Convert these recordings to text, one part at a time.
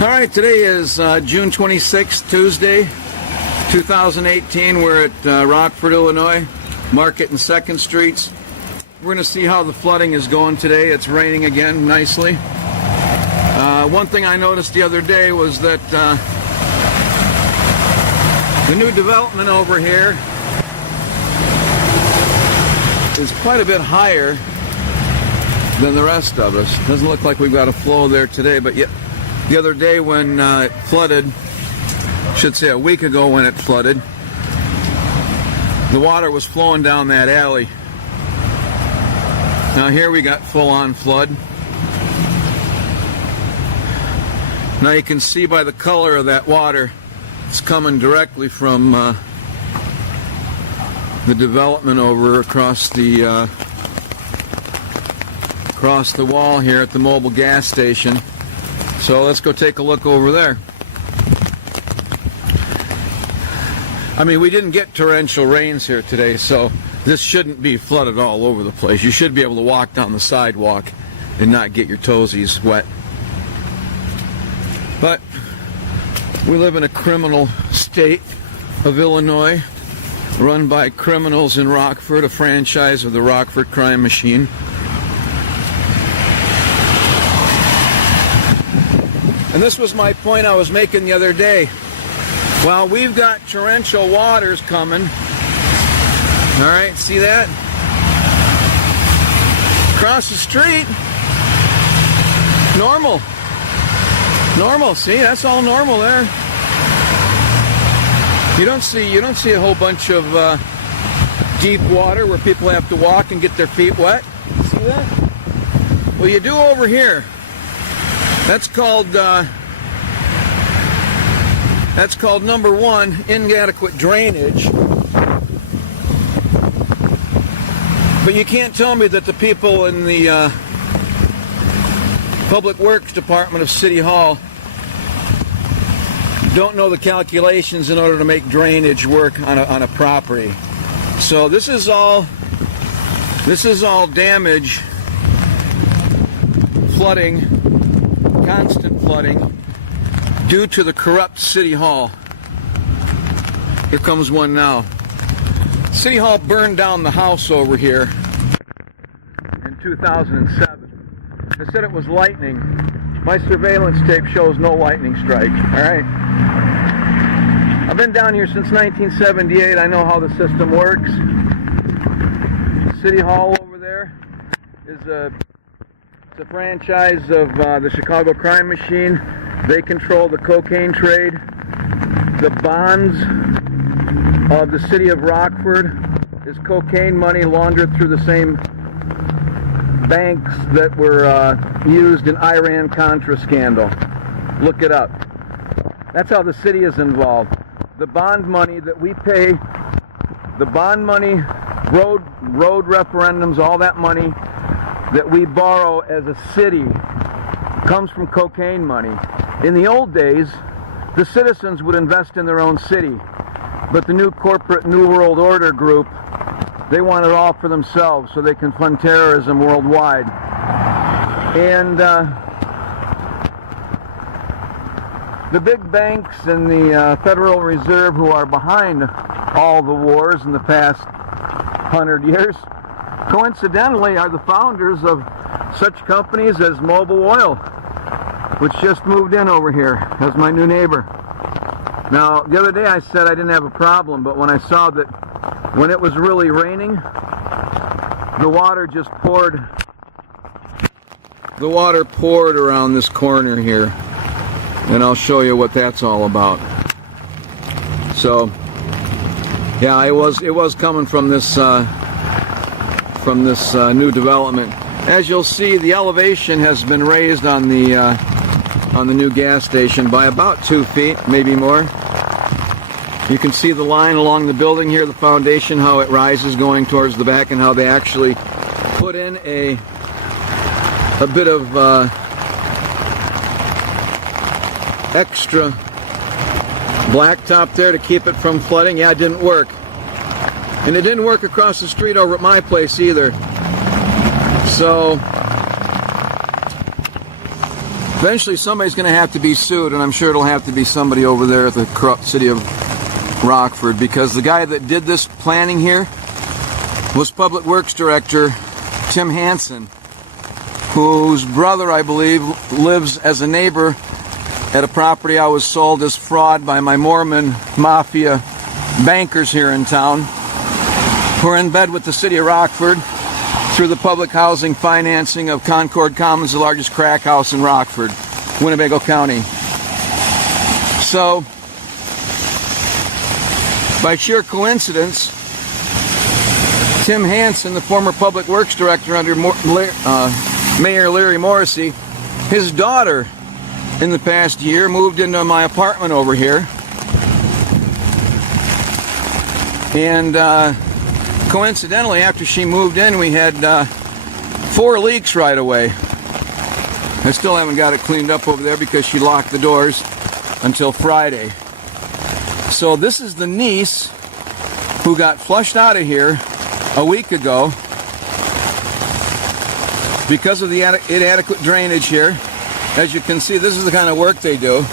All right, today is June 26th, Tuesday, 2018. We're at Rockford, Illinois, Market and 2nd Streets. We're going to see how the flooding is going today. It's raining again nicely. One thing I noticed the other day was that the new development over here is quite a bit higher than the rest of us. Doesn't look like we've got a flow there today, but yet the other day when it flooded, should say a week ago when it flooded, the water was flowing down that alley. Now here we got full-on flood. Now you can see by the color of that water, it's coming directly from the development over across the wall here at the mobile gas station. So let's go take a look over there. I mean, we didn't get torrential rains here today, so this shouldn't be flooded all over the place. You should be able to walk down the sidewalk and not get your toesies wet. But we live in a criminal state of Illinois, run by criminals in Rockford, a franchise of the Rockford crime machine. And this was my point I was making the other day. Well, we've got torrential waters coming. All right, see that? Across the street, normal. Normal, see, that's all normal there. You don't see a whole bunch of deep water where people have to walk and get their feet wet. See that? Well, you do over here. That's called number one, inadequate drainage. But you can't tell me that the people in the Public Works Department of City Hall don't know the calculations in order to make drainage work on a property. So this is all damage, flooding, constant flooding due to the corrupt City Hall. Here comes one now. City Hall burned down the house over here in 2007. They said it was lightning. My surveillance tape shows no lightning strike. All right. I've been down here since 1978. I know how the system works. City Hall over there is a franchise of the Chicago crime machine. They control the cocaine trade. The bonds of the City of Rockford is cocaine money laundered through the same banks that were used in Iran-Contra scandal. Look it up. That's how the city is involved. The bond money that we pay, the bond money, road referendums, all that money that we borrow as a city comes from cocaine money. In the old days, the citizens would invest in their own city, but the new corporate New World Order group, they want it all for themselves so they can fund terrorism worldwide. And the big banks and the Federal Reserve, who are behind all the wars in the past 100 years, coincidentally are the founders of such companies as Mobil Oil, which just moved in over here as my new neighbor. Now, the other day I said I didn't have a problem, but when I saw that when it was really raining, the water just poured. The water poured around this corner here, and I'll show you what that's all about. So, yeah, it was coming from this new development. As you'll see, the elevation has been raised on the new gas station by about 2 feet, maybe more. You can see the line along the building here, the foundation, how it rises going towards the back, and how they actually put in a bit of extra blacktop there to keep it from flooding. Yeah, it didn't work. And it didn't work across the street over at my place either. So Eventually somebody's going to have to be sued, and I'm sure it'll have to be somebody over there at the corrupt City of Rockford, because the guy that did this planning here was Public Works Director Tim Hansen, whose brother, I believe, lives as a neighbor at a property I was sold as fraud by my Mormon Mafia bankers here in town, who are in bed with the City of Rockford through the public housing financing of Concord Commons, the largest crack house in Rockford, Winnebago County. So, by sheer coincidence, Tim Hansen, the former Public Works Director under Mayor Larry Morrissey, his daughter in the past year moved into my apartment over here. And coincidentally, after she moved in, we had 4 leaks right away. I still haven't got it cleaned up over there because she locked the doors until Friday. So this is the niece who got flushed out of here a week ago because of the inadequate drainage here. As you can see, this is the kind of work they do.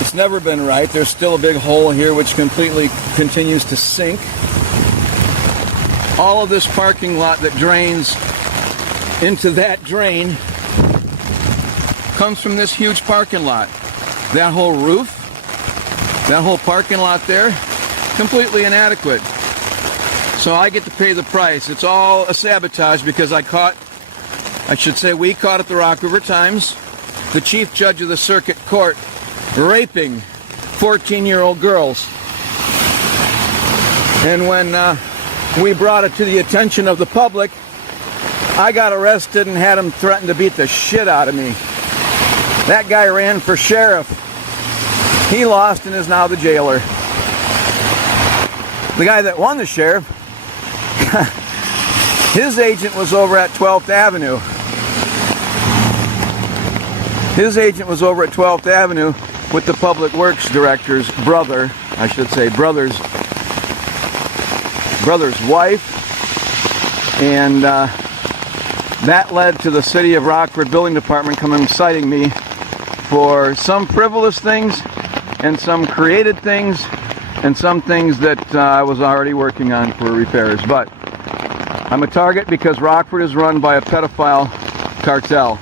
It's never been right. There's still a big hole here which completely continues to sink. All of this parking lot that drains into that drain comes from this huge parking lot. That whole roof, that whole parking lot there, completely inadequate. So I get to pay the price. It's all a sabotage because we caught at the Rock River Times the chief judge of the circuit court raping 14-year-old girls. And when we brought it to the attention of the public, I got arrested and had him threaten to beat the shit out of me. That guy ran for sheriff. He lost and is now the jailer. The guy that won the sheriff, his agent was over at 12th Avenue. His agent was over at 12th Avenue with the Public Works Director's brother, I should say brother's wife, and that led to the City of Rockford Building Department coming citing me for some frivolous things and some created things and some things that I was already working on for repairs. But I'm a target because Rockford is run by a pedophile cartel.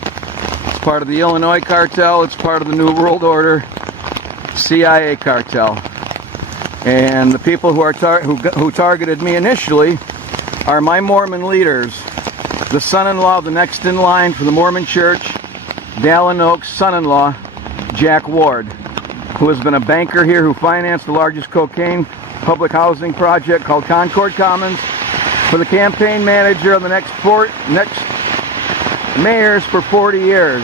It's part of the Illinois cartel. It's part of the New World Order CIA cartel. And the people who targeted me initially are my Mormon leaders. The son-in-law of the next in line for the Mormon Church, Dallin Oak's son-in-law, Jack Ward, who has been a banker here who financed the largest cocaine public housing project called Concord Commons for the campaign manager of the next mayors for 40 years.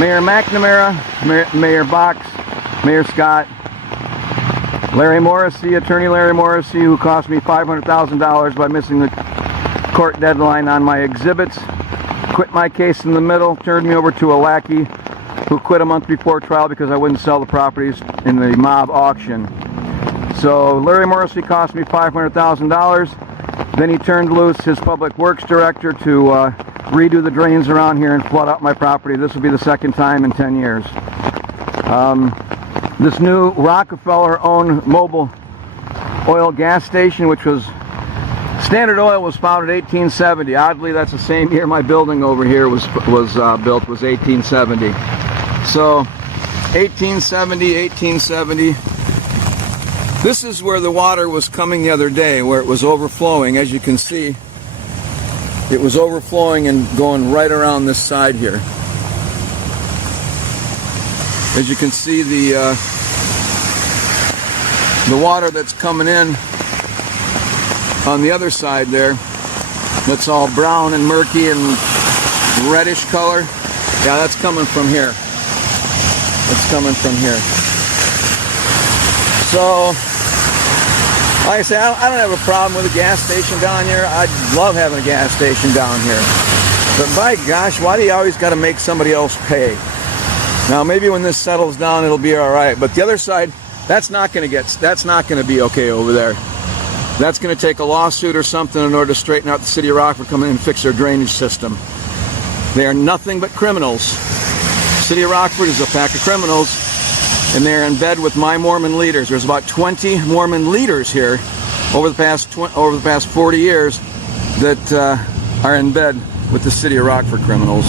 Mayor McNamara, Mayor Box, Mayor Scott, Larry Morrissey, Attorney Larry Morrissey, who cost me $500,000 by missing the court deadline on my exhibits, quit my case in the middle, turned me over to a lackey who quit a month before trial because I wouldn't sell the properties in the mob auction. So Larry Morrissey cost me $500,000. Then he turned loose his Public Works Director to redo the drains around here and flood out my property. This will be the second time in 10 years. This new Rockefeller-owned mobile oil gas station, which was Standard Oil, was founded in 1870. Oddly, that's the same year my building over here was built, was 1870. So 1870. This is where the water was coming the other day, where it was overflowing. As you can see, it was overflowing and going right around this side here. As you can see, the water that's coming in on the other side there, that's all brown and murky and reddish color. Yeah, that's coming from here. It's coming from here. So, like I say, I don't have a problem with a gas station down here. I love having a gas station down here. But by gosh, why do you always got to make somebody else pay? Now, maybe when this settles down, it'll be all right. But the other side, that's not going to be okay over there. That's going to take a lawsuit or something in order to straighten out the City of Rockford coming in and fix their drainage system. They are nothing but criminals. City of Rockford is a pack of criminals, and they're in bed with my Mormon leaders. There's about 20 Mormon leaders here over the past 40 years that are in bed with the City of Rockford criminals.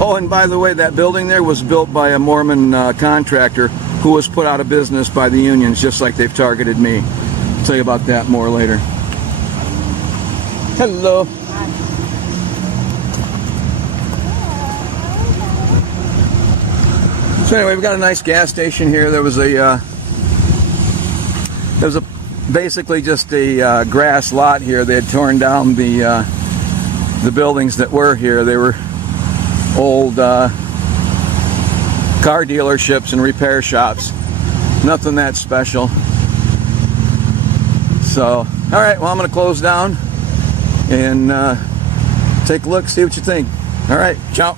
Oh, and by the way, that building there was built by a Mormon contractor who was put out of business by the unions, just like they've targeted me. I'll tell you about that more later. Hello. So anyway, we've got a nice gas station here. There was basically just a grass lot here. They had torn down the buildings that were here. They were old car dealerships and repair shops. Nothing that special. So, all right, well, I'm going to close down and take a look, see what you think. All right, ciao.